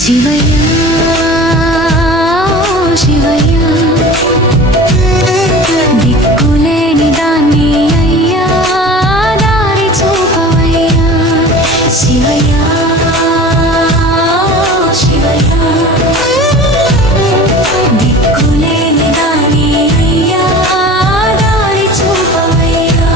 శివయ్య శివయ్య దిక్కులేని దాన్ని అయ్యా దారి చూపవయ్యా శివయ్య శివయ్య దిక్కులేని దాన్ని అయ్యా దారి చూపవయ్యా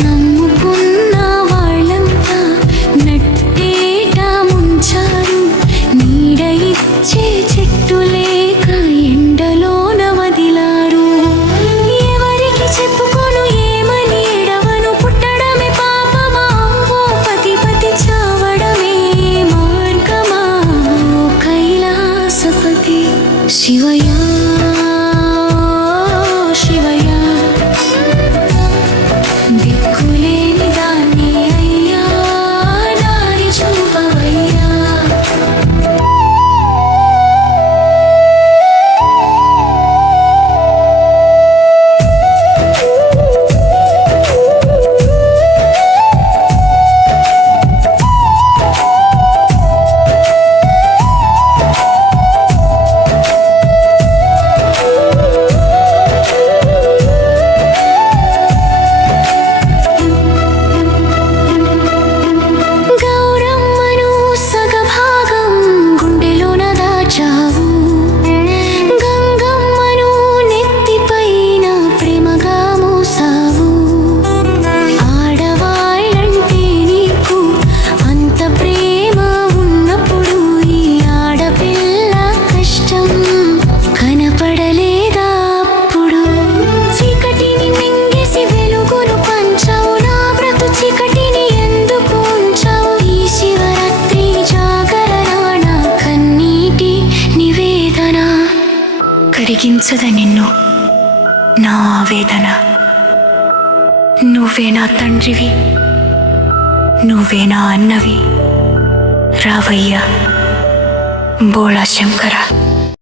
నమ్ముకున్న వాళ్ళంతా నట్టేట ముంచారు నీడ ఇచ్చే చెట్టు లేక ఎండలోన వదిలారు ఎవరికి చెప్పుకోను ఏమని ఎడవను పుట్టడమే పాపమా ఓ పతి పతి చావడమే మార్గమా ఓ కైలాసపతి శివయ్య శివయ్య దిక్కులేని దాన్ని అయ్యా దారి చూపవయ్యా కరిగించద నిన్ను నా ఆవేదన నువ్వే నా తండ్రివి నువ్వే నా అన్నవి రావయ్యా బోళా శంకర.